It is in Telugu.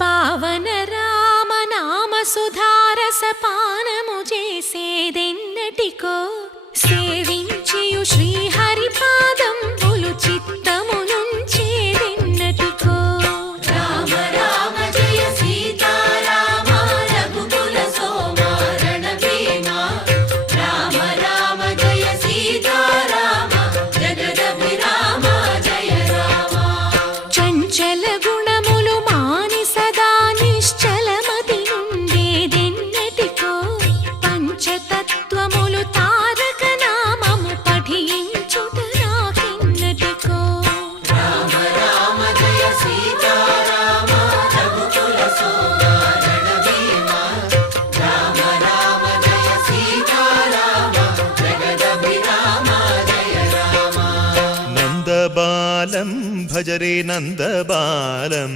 పావన రామ నామ సుధారస పానము చేసేదెన్నటికో సేవించియు శ్రీహరి పాదంబులు చిత్తమునుంచేదెన్నటికో రామ రామ జయ సీతారామ రఘుకుల సోమ రణభీమ రామ రామ జయ సీతారామ జగదభిరామ జయ రామ చంచల గుణములు మాని సదా నిశ్చలమతి నుండేదెన్నటికో పంచతత్వములు తారక నామము పఠించుట నాకెన్నటికో రామ రామ జయ సీతారామ రఘుకుల సోమ రణభీమ రామ రామ జయ సీతారామ జగదభిరామ జయ రామ నందబాలం భజరే నందబాలం